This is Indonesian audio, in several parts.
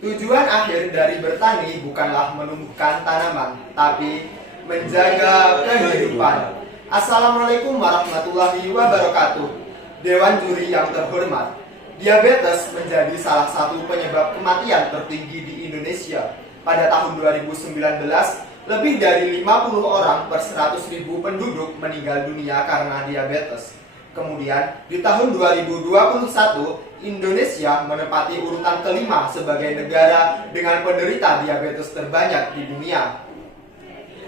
Tujuan akhir dari bertani bukanlah menumbuhkan tanaman, tapi menjaga kehidupan. Assalamualaikum warahmatullahi wabarakatuh. Dewan juri yang terhormat, diabetes menjadi salah satu penyebab kematian tertinggi di Indonesia. Pada tahun 2019, lebih dari 50 orang per 100.000 penduduk meninggal dunia karena diabetes. Kemudian, di tahun 2021, Indonesia menempati urutan kelima sebagai negara dengan penderita diabetes terbanyak di dunia.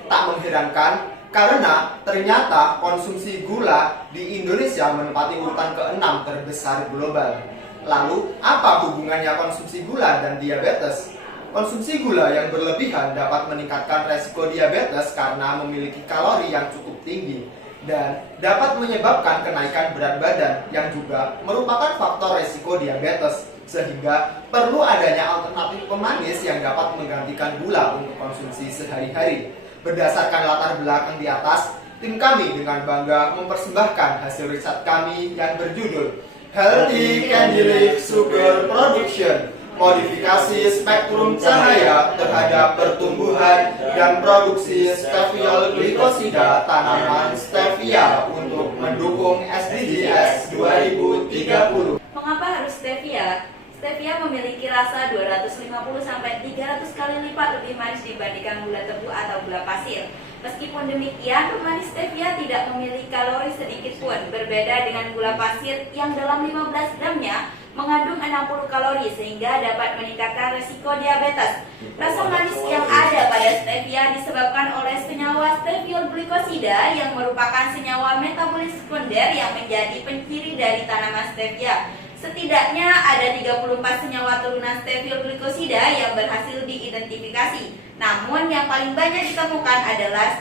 Tak mengherankan, karena ternyata konsumsi gula di Indonesia menempati urutan ke-6 terbesar global. Lalu, apa hubungannya konsumsi gula dan diabetes? Konsumsi gula yang berlebihan dapat meningkatkan resiko diabetes karena memiliki kalori yang cukup tinggi dan dapat menyebabkan kenaikan berat badan yang juga merupakan faktor resiko diabetes, sehingga perlu adanya alternatif pemanis yang dapat menggantikan gula untuk konsumsi sehari-hari. Berdasarkan latar belakang di atas, tim kami dengan bangga mempersembahkan hasil riset kami yang berjudul Healthy Candy Leaf Sugar Production, modifikasi spektrum cahaya terhadap pertumbuhan dan produksi steviol glikosida tanaman stevia untuk mendukung SDGs 2030. Mengapa harus stevia? Stevia memiliki rasa 250-300 kali lipat lebih manis dibandingkan gula tebu atau gula pasir. Meskipun demikian, pemanis stevia tidak memiliki kalori sedikit pun, berbeda dengan gula pasir yang dalam 15 gramnya mengandung 60 kalori sehingga dapat meningkatkan resiko diabetes. Rasa manis yang ada pada stevia disebabkan oleh senyawa steviol glikosida yang merupakan senyawa metabolis sekunder yang menjadi penciri dari tanaman stevia. Setidaknya ada 34 senyawa turunan steviol glikosida yang berhasil diidentifikasi. Namun yang paling banyak ditemukan adalah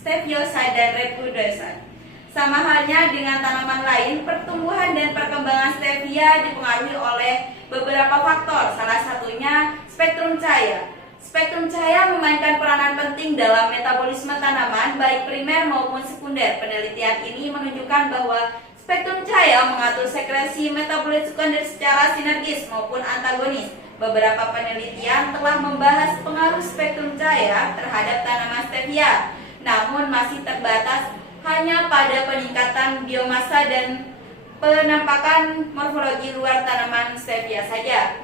steviosa dan repudosa. Sama halnya dengan tanaman lain, pertumbuhan dan perkembangan stevia dipengaruhi oleh beberapa faktor, salah satunya spektrum cahaya. Spektrum cahaya memainkan peranan penting dalam metabolisme tanaman, baik primer maupun sekunder. Penelitian ini menunjukkan bahwa spektrum cahaya mengatur sekresi metabolit sekunder secara sinergis maupun antagonis. Beberapa penelitian telah membahas pengaruh spektrum cahaya terhadap tanaman stevia, namun masih terbatas hanya pada peningkatan biomasa dan penampakan morfologi luar tanaman stevia saja.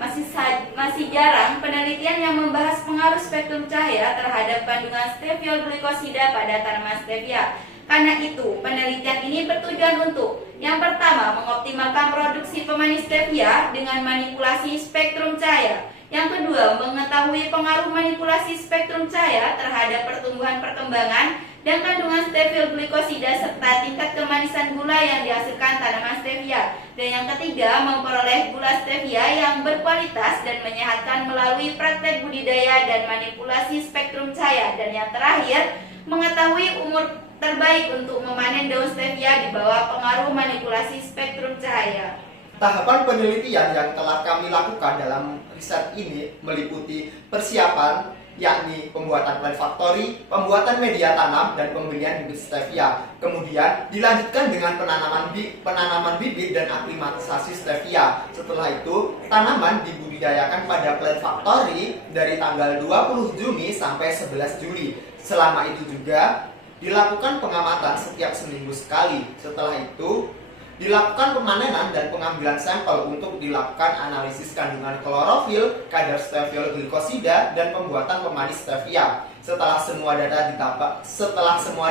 Masih jarang penelitian yang membahas pengaruh spektrum cahaya terhadap kandungan steviol glikosida pada tanaman stevia. Karena itu, penelitian ini bertujuan untuk yang pertama, mengoptimalkan produksi pemanis stevia dengan manipulasi spektrum cahaya. Yang kedua, mengetahui pengaruh manipulasi spektrum cahaya terhadap pertumbuhan perkembangan dan kandungan steviol glikosida serta tingkat kemanisan gula yang dihasilkan tanaman stevia. Dan yang ketiga, memperoleh gula stevia yang berkualitas dan menyehatkan melalui praktek budidaya dan manipulasi spektrum cahaya. Dan yang terakhir, mengetahui umur terbaik untuk memanen daun stevia di bawah pengaruh manipulasi spektrum cahaya. Tahapan penelitian yang telah kami lakukan dalam riset ini meliputi persiapan, yakni pembuatan plant factory, pembuatan media tanam, dan pembelian bibit stevia. Kemudian dilanjutkan dengan penanaman bibit dan aklimatisasi stevia. Setelah itu, tanaman dibudidayakan pada plant factory dari tanggal 20 Juni sampai 11 Juli. Selama itu juga dilakukan pengamatan setiap seminggu sekali. Setelah itu, dilakukan pemanenan dan pengambilan sampel untuk dilakukan analisis kandungan klorofil, kadar steviol glikosida, dan pembuatan pemanis stevia. Setelah semua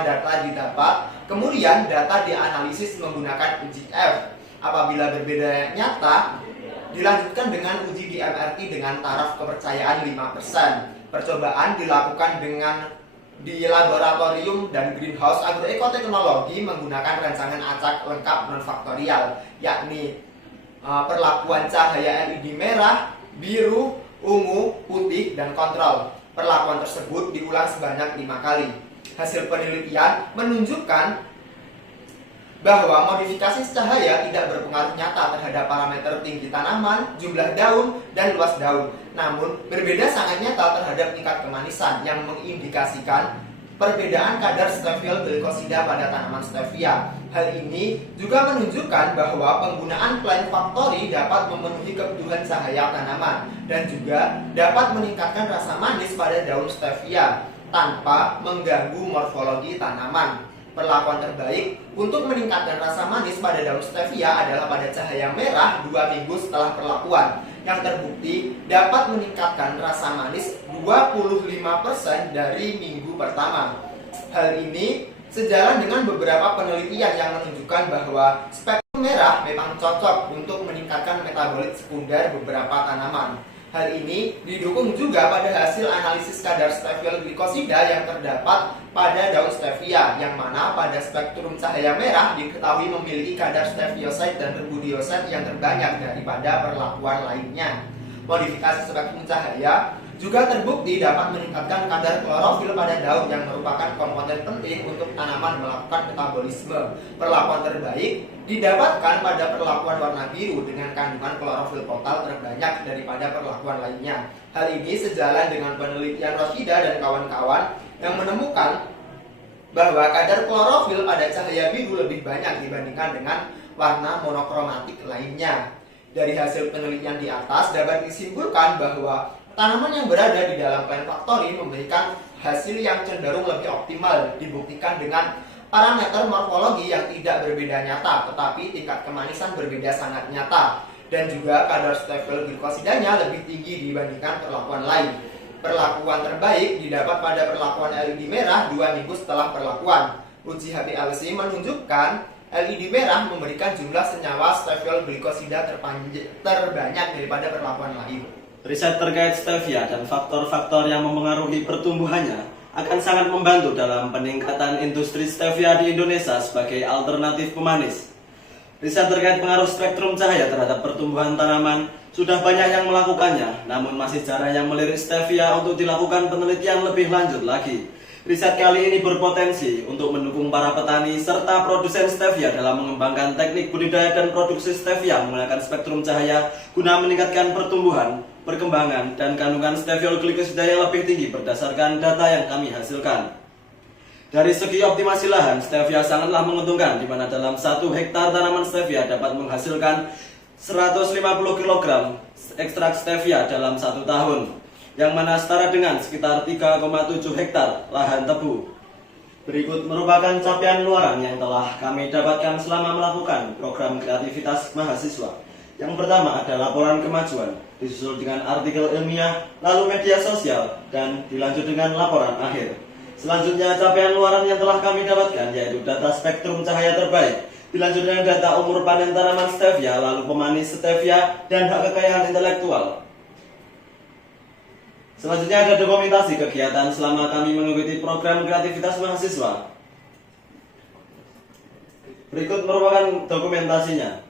data didapat, kemudian data dianalisis menggunakan uji F. Apabila berbeda nyata, dilanjutkan dengan uji di MRT dengan taraf kepercayaan 5%. Percobaan dilakukan di laboratorium dan greenhouse agroekoteknologi menggunakan rancangan acak lengkap non-faktorial, yakni perlakuan cahaya LED merah, biru, ungu, putih, dan kontrol. Perlakuan tersebut diulang sebanyak 5 kali. Hasil penelitian menunjukkan bahwa modifikasi cahaya tidak berpengaruh nyata terhadap parameter tinggi tanaman, jumlah daun, dan luas daun. Namun, berbeda sangat nyata terhadap tingkat kemanisan yang mengindikasikan perbedaan kadar steviol glikosida pada tanaman stevia. Hal ini juga menunjukkan bahwa penggunaan Plant Factory dapat memenuhi kebutuhan cahaya tanaman dan juga dapat meningkatkan rasa manis pada daun stevia tanpa mengganggu morfologi tanaman. Perlakuan terbaik untuk meningkatkan rasa manis pada daun stevia adalah pada cahaya merah 2 minggu setelah perlakuan, yang terbukti dapat meningkatkan rasa manis 25% dari minggu pertama. Hal ini sejalan dengan beberapa penelitian yang menunjukkan bahwa spektrum merah memang cocok untuk meningkatkan metabolit sekunder beberapa tanaman. Hal ini didukung juga pada hasil analisis kadar steviol glikosida yang terdapat pada daun stevia, yang mana pada spektrum cahaya merah diketahui memiliki kadar steviosid dan rubidiosid yang terbanyak daripada perlakuan lainnya. Modifikasi spektrum cahaya juga terbukti dapat meningkatkan kadar klorofil pada daun yang merupakan komponen penting untuk tanaman melakukan metabolisme. Perlakuan terbaik didapatkan pada perlakuan warna biru dengan kandungan klorofil total terbanyak daripada perlakuan lainnya. Hal ini sejalan dengan penelitian Roshida dan kawan-kawan yang menemukan bahwa kadar klorofil pada cahaya biru lebih banyak dibandingkan dengan warna monokromatik lainnya. Dari hasil penelitian di atas dapat disimpulkan bahwa tanaman yang berada di dalam Plant Factory memberikan hasil yang cenderung lebih optimal, dibuktikan dengan parameter morfologi yang tidak berbeda nyata, tetapi tingkat kemanisan berbeda sangat nyata, dan juga kadar steviol glikosidanya lebih tinggi dibandingkan perlakuan lain. Perlakuan terbaik didapat pada perlakuan LED merah 2 minggu setelah perlakuan. Uji HPLC menunjukkan LED merah memberikan jumlah senyawa steviol glikosida terbanyak daripada perlakuan lain. Riset terkait stevia dan faktor-faktor yang mempengaruhi pertumbuhannya akan sangat membantu dalam peningkatan industri stevia di Indonesia sebagai alternatif pemanis. Riset terkait pengaruh spektrum cahaya terhadap pertumbuhan tanaman sudah banyak yang melakukannya, namun masih jarang yang melirik stevia untuk dilakukan penelitian lebih lanjut lagi. Riset kali ini berpotensi untuk mendukung para petani serta produsen stevia dalam mengembangkan teknik budidaya dan produksi stevia menggunakan spektrum cahaya guna meningkatkan pertumbuhan, perkembangan, dan kandungan steviol glikosida yang lebih tinggi berdasarkan data yang kami hasilkan. Dari segi optimasi lahan, stevia sangatlah menguntungkan, di mana dalam 1 hektar tanaman stevia dapat menghasilkan 150 kg ekstrak stevia dalam 1 tahun, yang mana setara dengan sekitar 3,7 hektar lahan tebu. Berikut merupakan capaian luaran yang telah kami dapatkan selama melakukan program kreativitas mahasiswa. Yang pertama ada laporan kemajuan, disusul dengan artikel ilmiah, lalu media sosial, dan dilanjut dengan laporan akhir. Selanjutnya capaian luaran yang telah kami dapatkan yaitu data spektrum cahaya terbaik, dilanjut dengan data umur panen tanaman stevia, lalu pemanis stevia, dan hak kekayaan intelektual. Selanjutnya ada dokumentasi kegiatan selama kami mengikuti program kreativitas mahasiswa. Berikut merupakan dokumentasinya.